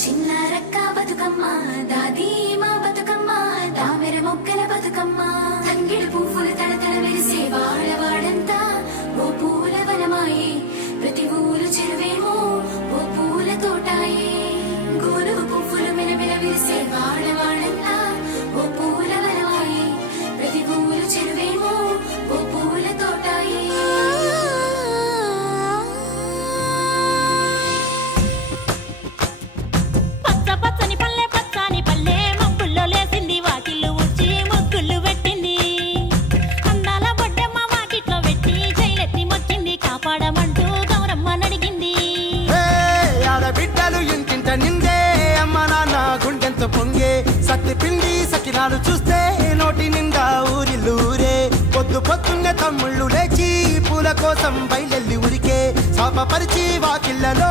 చిన్న రక్క బతుకమ్మ దాది మా బతుకమ్మ దామెర మొక్కల బతుకమ్మ తంగిడి పువ్వులు తడతడ మెరిసే వాడవాడంతా ఓ పూల వనమాయే ప్రతి ఊరు చెరువేమో ఓ పూల తోటాయే గోరు పువ్వులు మెలమెల విరిసే వాడవాడంతా ఓ పూల వనమాయే ప్రతి ఊరు చెరువేమో ఓ పూల తోటాయే పొంగే సత్తి పిండి సకినాలు చూస్తే నోటి నిండా ఊరిల్లూరే పొద్దు పొద్దున్నే తమ్ముళ్ళు లేచి పూల కోసం బయలెల్లి ఉరికే శాపపరిచి వాకిళ్లలో